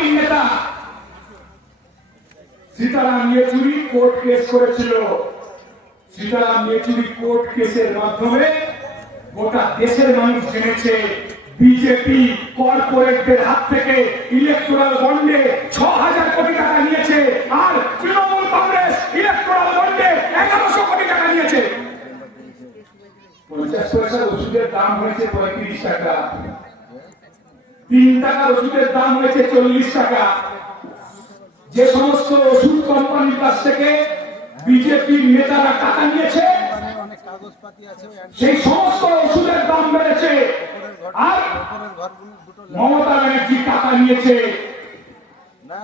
পার্টির নেতা Sitaram Yechury court case করেছিল। সীতারাম ইয়েচুরি কোর্ট কেসের মাধ্যমে গোটা দেশের মানুষ জেনেছে বিজেপি কর্পোরেটদের হাত থেকে ইলেকটোরাল বন্ডে ৬,০০০ কোটি টাকা নিয়েছে, আর তৃণমূল কংগ্রেস ইলেকটোরাল বন্ডে ১১০০ কোটি টাকা নিয়েছে। ৫০ পয়সার ওষুধের দাম হয়েছে ৩৫ টাকা, ৩ টাকার ওষুধের দাম হয়েছে ৪০ টাকা। যে সমস্ত ওষুধ কোম্পানির কাছ থেকে বিজেপির নেতারা টাকা নিয়েছে সেই সমস্ত ওষুধের দাম বেড়েছে, আর মমতা ব্যানার্জি টাকা নিয়েছে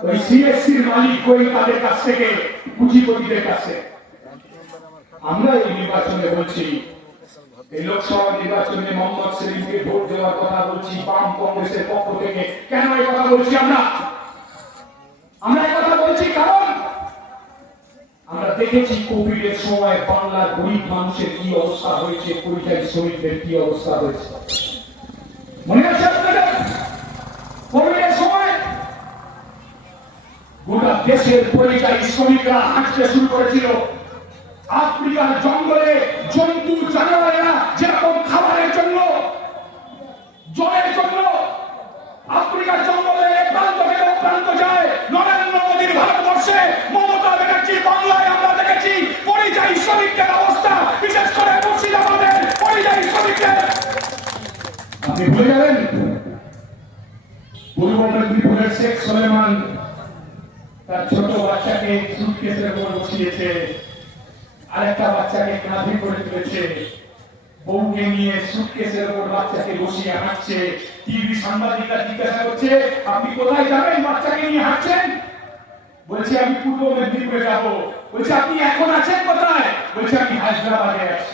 ওই সিএসসির মালিক ওই তাদের কাছ থেকে, পুঁজিপতিদের কাছে। আমরা এই নির্বাচনে বলছি, এই লোকসভা নির্বাচনে মোহাম্মদ সেলিমকে ভোট দেওয়ার কথা বলছি বাম কংগ্রেসের পক্ষ থেকে। কেন এই কথা বলছি? আমরা এই কথা বলছি কারণ আমরা দেখেছি কোভিড এর সময় বাংলার গরিব মানুষের কি অবস্থা হয়েছে, পরিযায়ী শ্রমিকদের কি অবস্থা হয়েছে। মনে আছে আপনাদের? কোভিড এর সময় গোটা দেশের পরিযায়ী শ্রমিকরা হাঁটতে শুরু করেছিল। আফ্রিকার জঙ্গলে জন্তু জানোয়ারেরা যেরকম খাবারের জন্য, জলের জন্য আফ্রিকার জঙ্গলে এক প্রান্ত থেকে ও প্রান্ত যায়, নরেন্দ্র মোদীর ভারতবর্ষে মমতা ব্যানার্জি বাংলায় আমরা দেখেছি পরিযায়ী শ্রমিকদের অবস্থা, বিশেষ করে মুর্শিদাবাদের পরিযায়ী শ্রমিকদের। আপনি ভুলে যাবেন পূর্ব মেদিনীপুরের শেখ সোলেমান তার ছোট বাচ্চাকে সুটকেসের উপর বসিয়েছে, আরেকটা বাচ্চাকে কাঁধে করে তুলেছে, বউকে নিয়ে সুটকেসের উপর বাচ্চাকে বসিয়ে হাঁটছে। টিভি সাংবাদিকরা জিজ্ঞাসা করছে, আপনি কোথায় যাবেন বাচ্চাকে নিয়ে হাঁটছেন? বলছে আমি পূর্ব মেদিনীপুরে যাব। বলছে আপনি এখন আছেন কোথায়? বলছে আমি হায়দ্রাবাদে আছি।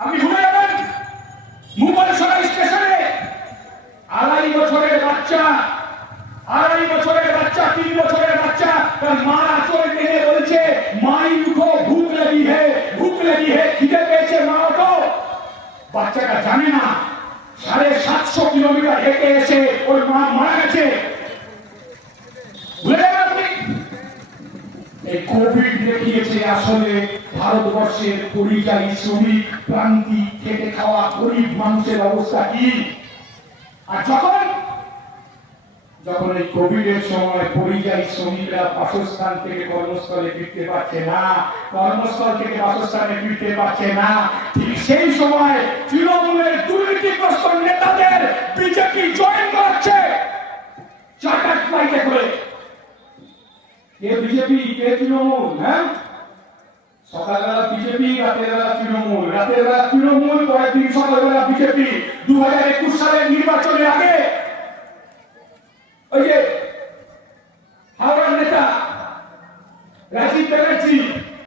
আপনি ভুলে যাবেন মুঘলসরাই স্টেশনে ২.৫ বছরের বাচ্চা, ৩ বছরের বাচ্চা তার মার আঁচল টেনে বলছে মাই উঠো, ভুক লাগি হে, খিদে পেয়েছে মা ওঠো। বাচ্চাটা জানে না ৭৫০ কিলোমিটার হেঁটে এসে ওর মা মারা গেছে। এই কোভিড দেখিয়েছে আসলে ভারতবর্ষের পরিযায়ী শ্রমিক, প্রান্তিক, খেটে খাওয়া গরিব মানুষের অবস্থা কি। আর যখন এই কোভিড এর সময় পরিযায়ী শ্রমিকরা বাসস্থান থেকে কর্মস্থলে ফিরতে পারছে না, কর্মস্থল থেকে বাসস্থানে ফিরতে পারছে না, ঠিক সেই সময় তৃণমূলের দুর্নীতিগ্রস্ত নেতাদের বিজেপি জয়েন করাচ্ছে চার্টার ফ্লাইটে করে। কে বিজেপি কে তৃণমূল? হ্যাঁ, সকালবেলা বিজেপি, রাতের বেলা তৃণমূল, পরের দিন সকালবেলা বিজেপি। ২০২১ সালের নির্বাচনের আগে ওই যে হাওড়ার নেতা রাজীব